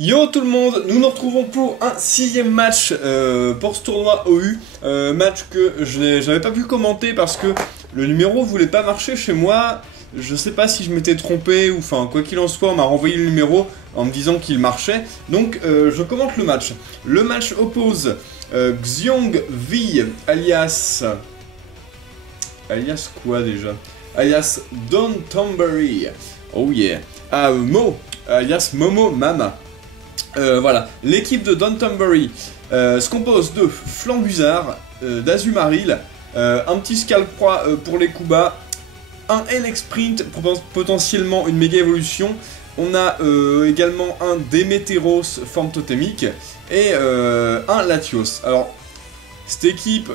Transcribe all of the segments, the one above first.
Yo tout le monde, nous nous retrouvons pour un 6ème match pour ce tournoi OU. Match que j'avais pas pu commenter parce que le numéro voulait pas marcher chez moi. Je sais pas si je m'étais trompé ou enfin quoi qu'il en soit, on m'a renvoyé le numéro en me disant qu'il marchait. Donc je commente le match. Le match oppose Xiong Vi alias quoi déjà? Alias Don Tomberry. Oh yeah. Mo alias Momo Mama. Voilà, l'équipe de Don Tomberry se compose de Flambuzard, d'Azumaril, un petit Scalproie pour les coups bas, un Elec Sprint, potentiellement une méga évolution. On a également un Démétéros forme totémique et un Latios. Alors, cette équipe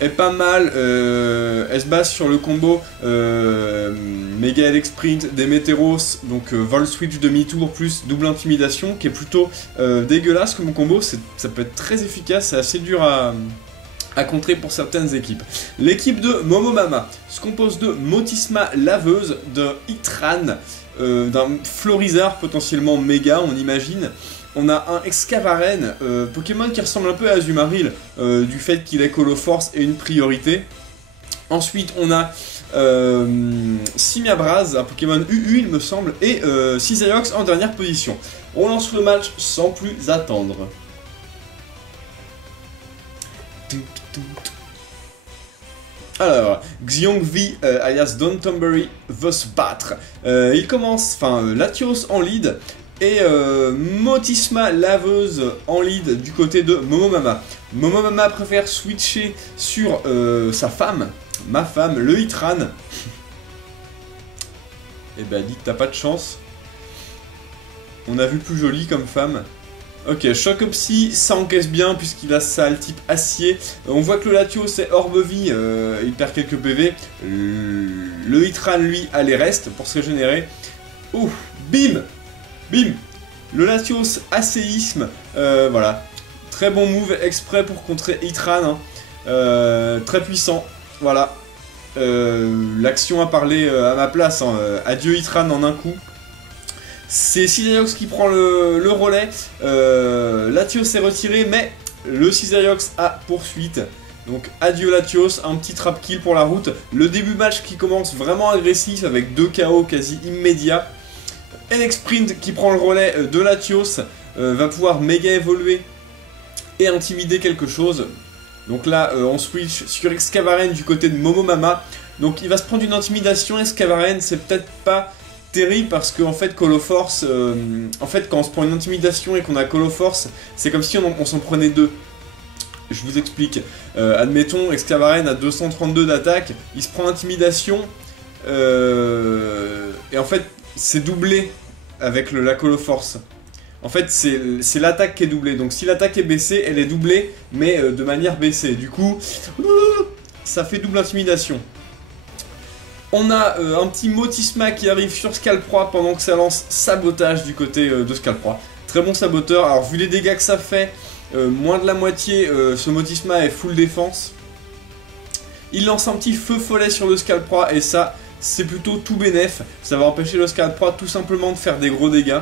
est pas mal, elle se base sur le combo Mega Elec Sprint, Démétéros, donc Vol Switch demi-tour plus double intimidation, qui est plutôt dégueulasse comme combo. Ça peut être très efficace, c'est assez dur à contrer pour certaines équipes. L'équipe de Momomama se compose de Motisma Laveuse, de Itran, d'un Florizard potentiellement méga, on imagine. On a un Excavaren, Pokémon qui ressemble un peu à Azumaril, du fait qu'il est Coloforce et une priorité. Ensuite, on a Simiabraz, un Pokémon UU il me semble, et Scytheriox en dernière position. On lance le match sans plus attendre. Alors, Xiong Vi alias Don Tomberry va se battre. Il commence, Latios en lead. Et Motisma Laveuse en lead du côté de Momomama. Momomama préfère switcher sur sa femme, ma femme, le Itran. Et bah dit que t'as pas de chance. On a vu plus joli comme femme. Ok, Chocopsy, ça encaisse bien puisqu'il a ça le type acier. On voit que le Latios c'est Orbe-Vie, il perd quelques PV. Le Itran lui a les restes pour se régénérer. Ouh, bim! Bim! Le Latios Acéisme, voilà. Très bon move exprès pour contrer Itran, hein. Très puissant, voilà. L'action a parlé à ma place, hein. Adieu Itran en un coup. C'est Scytheriox qui prend le relais. Latios est retiré, mais le Scytheriox a poursuite. Donc adieu Latios, un petit trap kill pour la route. Le début match qui commence vraiment agressif avec 2 KO quasi immédiats. Elec Sprint qui prend le relais de Latios va pouvoir méga évoluer et intimider quelque chose. Donc là on switch sur Excavaren du côté de Momomama. Donc il va se prendre une intimidation. Excavaren c'est peut-être pas terrible parce qu'en fait Coloforce, en fait quand on se prend une intimidation et qu'on a Coloforce, c'est comme si on s'en prenait deux. Je vous explique. Admettons Excavaren a 232 d'attaque, il se prend intimidation et en fait c'est doublé avec la Coloforce. En fait, c'est l'attaque qui est doublée. Donc si l'attaque est baissée, elle est doublée, mais de manière baissée. Du coup, ça fait double intimidation. On a un petit Motisma qui arrive sur Scalproie pendant que ça lance sabotage du côté de Scalproie. Très bon saboteur. Alors vu les dégâts que ça fait, moins de la moitié, ce Motisma est full défense. Il lance un petit feu follet sur le Scalproie et ça... c'est plutôt tout bénef, ça va empêcher le Scalproie tout simplement de faire des gros dégâts.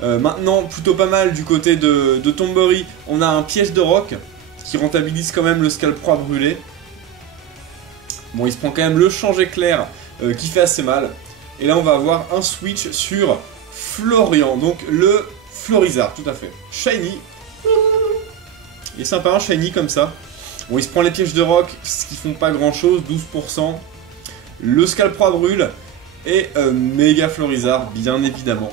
Maintenant, plutôt pas mal du côté de Tomberry, on a un piège de roc qui rentabilise quand même le Scalproie brûlé. Bon, il se prend quand même le change éclair qui fait assez mal. Et là, on va avoir un switch sur Florian, donc le Florizard, tout à fait. Shiny. Il est sympa, un Shiny comme ça. Bon, il se prend les pièges de roc, ce qui font pas grand chose, 12%. Le Scalproie brûle et méga Florizard, bien évidemment.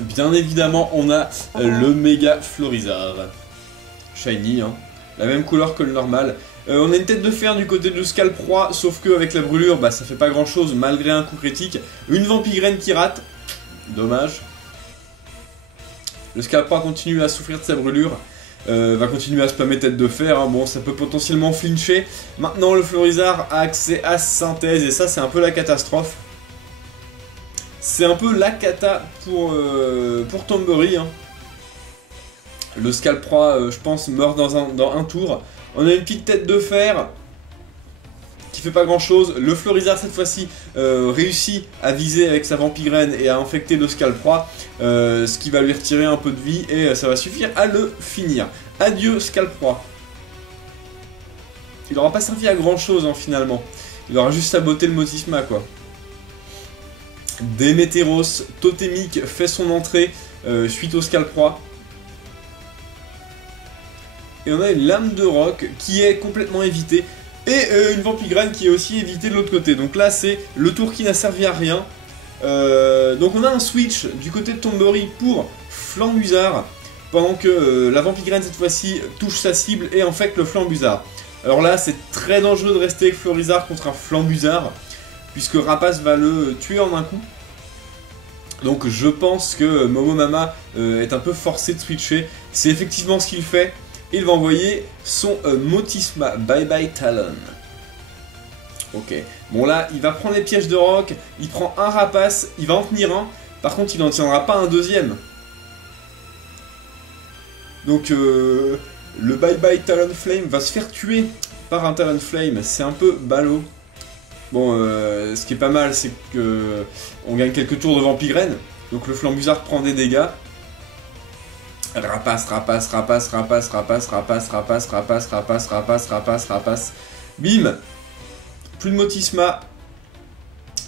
Bien évidemment, on a le méga Florizard. Shiny, hein. La même couleur que le normal. On a une tête de fer du côté de Scalproie, sauf qu'avec la brûlure, bah, ça fait pas grand chose malgré un coup critique. Une Vampigraine qui rate. Dommage. Le Scalproie continue à souffrir de sa brûlure. Va continuer à spammer tête de fer, hein. Bon ça peut potentiellement flincher. Maintenant le Florizard a accès à synthèse et ça c'est un peu la catastrophe. C'est un peu la cata pour Tomberry, hein. Le Scalproie je pense meurt dans un tour. On a une petite tête de fer qui fait pas grand chose. Le Florizard cette fois-ci réussit à viser avec sa Vampigraine et à infecter le Scalproie, ce qui va lui retirer un peu de vie et ça va suffire à le finir. Adieu Scalproie. Il n'aura pas servi à grand chose hein, finalement. Il aura juste saboté le Motisma quoi. Démétéros totémique fait son entrée suite au Scalproie. Et on a une lame de roc qui est complètement évitée. Et une Vampigraine qui est aussi évitée de l'autre côté. Donc là c'est le tour qui n'a servi à rien. Donc on a un switch du côté de Tombery pour Flambusard. Pendant que la Vampigraine cette fois-ci touche sa cible et infecte le Flambusard. Alors là c'est très dangereux de rester avec Florizard contre un Flambusard. Puisque Rapace va le tuer en un coup. Donc je pense que Momomama est un peu forcé de switcher. C'est effectivement ce qu'il fait. Il va envoyer son Motisma. Bye bye Talon. Ok. Bon là, il va prendre les pièges de roc. Il prend un Rapace. Il va en tenir un. Par contre, il n'en tiendra pas un deuxième. Donc le bye bye Talonflame va se faire tuer par un Talonflame. C'est un peu ballot. Bon, ce qui est pas mal, c'est que on gagne quelques tours de Vampigraine. Donc le Flambusard prend des dégâts. Rapace. Bim. Plus de Motisma.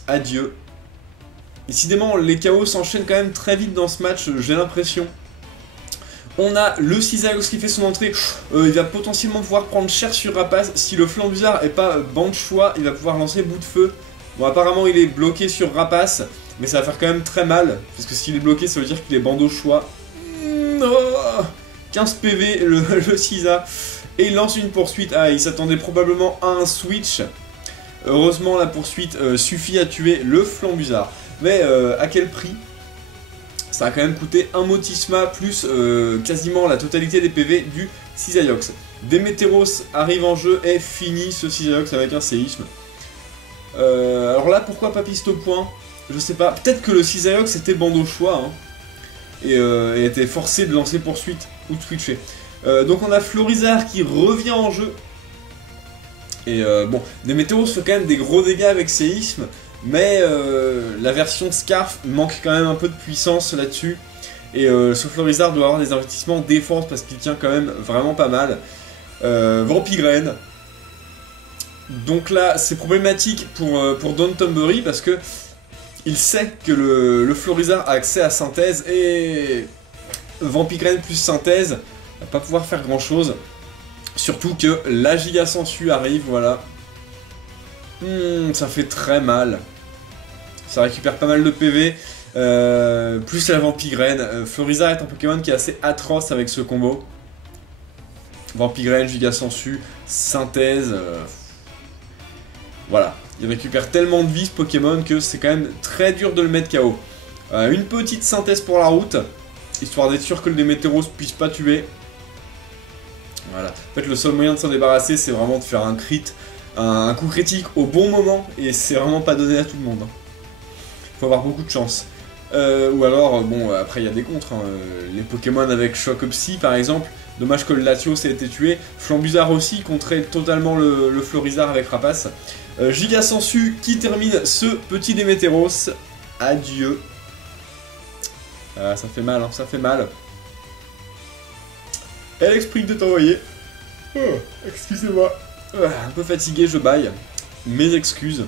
Adieu. Décidément, les KO s'enchaînent quand même très vite dans ce match, j'ai l'impression. On a le Cisaillux qui fait son entrée. Il va potentiellement pouvoir prendre cher sur Rapace. Si le Flambusard est pas banc de choix, il va pouvoir lancer bout de feu. Bon, apparemment, il est bloqué sur Rapace. Mais ça va faire quand même très mal. Parce que s'il est bloqué, ça veut dire qu'il est bandeau choix. 15 PV, le Cisa. Et il lance une poursuite. Ah, il s'attendait probablement à un switch. Heureusement, la poursuite suffit à tuer le Flambusard. Mais à quel prix ? Ça a quand même coûté un Motisma plus quasiment la totalité des PV du Cisaillux. Démétéros arrive en jeu et finit ce Cisaillux avec un séisme. Alors là, pourquoi pas piste au point? Je sais pas. Peut-être que le Cisaillux était bandeau choix hein, et était forcé de lancer poursuite ou de switcher. Donc on a Florizard qui revient en jeu. Et bon, Démétéros fait quand même des gros dégâts avec séisme. Mais la version Scarf manque quand même un peu de puissance là-dessus. Et ce Florizard doit avoir des investissements défense parce qu'il tient quand même vraiment pas mal. Vampigraine. Donc là, c'est problématique pour Don Tombery parce que il sait que le Florizard a accès à synthèse et Vampigraine plus synthèse va pas pouvoir faire grand chose. Surtout que la Giga Sensu arrive, voilà. Ça fait très mal. Ça récupère pas mal de PV. Plus la Vampigraine. Florizard est un Pokémon qui est assez atroce avec ce combo. Vampigraine, Giga Sensu, synthèse. Voilà. Il récupère tellement de vie ce Pokémon que c'est quand même très dur de le mettre KO. Une petite synthèse pour la route. Histoire d'être sûr que le Démétéros puisse pas tuer. Voilà. En fait, le seul moyen de s'en débarrasser, c'est vraiment de faire un crit. Un coup critique au bon moment. Et c'est vraiment pas donné à tout le monde. Faut avoir beaucoup de chance. Ou alors, bon, après il y a des contres. Hein. Les Pokémon avec Choc Psy par exemple. Dommage que le Latios ait été tué. Flambusard aussi contrait totalement le Florizard avec Rapace. Giga Sensu qui termine ce petit Démétéros. Adieu. Ça fait mal, hein, ça fait mal. Elle explique de t'envoyer. Oh, excusez-moi. Un peu fatigué, je baille. Mes excuses.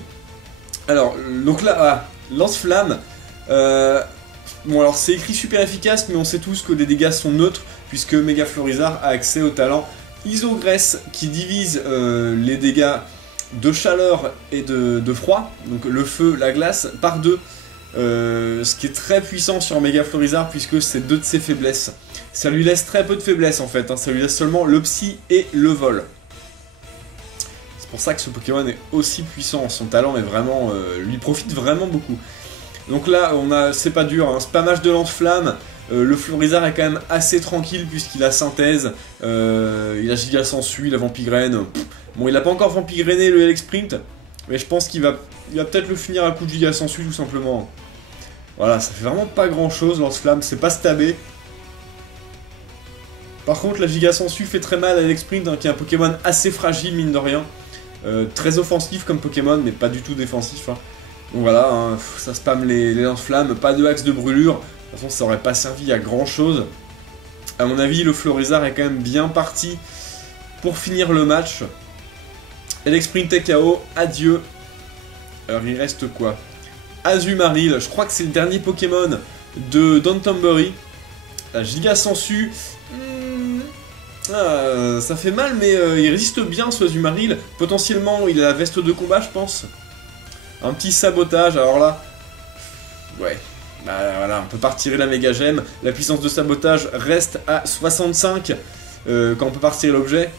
Alors, donc là, lance-flamme. Bon, alors c'est écrit super efficace, mais on sait tous que les dégâts sont neutres, puisque Mega Florizard a accès au talent Isogresse qui divise les dégâts de chaleur et de froid, donc le feu, la glace, par deux. Ce qui est très puissant sur Mega Florizard, puisque c'est deux de ses faiblesses. Ça lui laisse très peu de faiblesses en fait, hein. Ça lui laisse seulement le psy et le vol. C'est pour ça que ce Pokémon est aussi puissant, son talent est vraiment, lui profite vraiment beaucoup. Donc là, c'est pas dur, un spammage de lance-flamme. Le Florizard est quand même assez tranquille puisqu'il a synthèse, il a Giga Sensu, il a Vampigraine. Bon, il a pas encore Vampigrené le L-Sprint, mais je pense qu'il va peut-être le finir à coup de Giga Sensu tout simplement. Voilà, ça fait vraiment pas grand chose lance-flamme, c'est pas stabé. Par contre, la Giga Sensu fait très mal à l'L-Sprint, hein, qui est un Pokémon assez fragile mine de rien. Très offensif comme Pokémon, mais pas du tout défensif. Hein. Donc voilà, hein, ça spamme les lance-flammes, pas de axe de brûlure. De toute façon, ça aurait pas servi à grand chose. À mon avis, le Florizard est quand même bien parti pour finir le match. Elexprint est KO, adieu. Alors il reste quoi? Azumarill, je crois que c'est le dernier Pokémon de Downtonbury. La Giga Sensu. Ça fait mal, mais il résiste bien ce Azumarill. Potentiellement, il a la veste de combat, je pense. Un petit sabotage, alors là... Ouais, bah voilà, on peut pas retirer la méga gemme. La puissance de sabotage reste à 65 quand on peut pas retirer l'objet.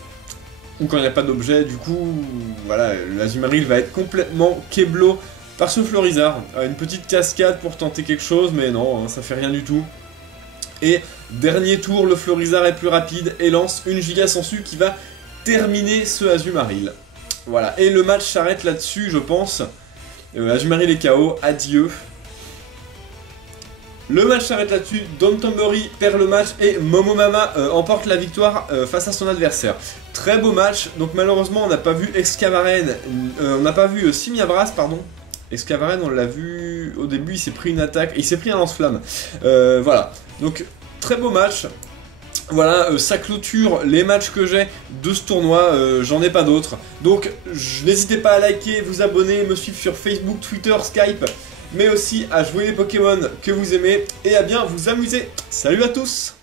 Ou quand il n'y a pas d'objet, du coup, voilà, l'Azumarill va être complètement keblo par ce Florizard. Une petite cascade pour tenter quelque chose, mais non, hein, ça fait rien du tout. Et dernier tour, le Florizard est plus rapide et lance une Giga Sensu qui va terminer ce Azumarill. Voilà, et le match s'arrête là-dessus, je pense. Azumarill est KO, adieu. Le match s'arrête là-dessus, Downtonbury perd le match et Momomama emporte la victoire face à son adversaire. Très beau match, donc malheureusement on n'a pas vu Excavaren, on n'a pas vu Simiabras, pardon. Excavaren, on l'a vu au début, il s'est pris une attaque, et il s'est pris un lance-flamme. Voilà, donc très beau match. Voilà, ça clôture les matchs que j'ai de ce tournoi, j'en ai pas d'autres. Donc n'hésitez pas à liker, vous abonner, me suivre sur Facebook, Twitter, Skype, mais aussi à jouer les Pokémon que vous aimez et à bien vous amuser. Salut à tous!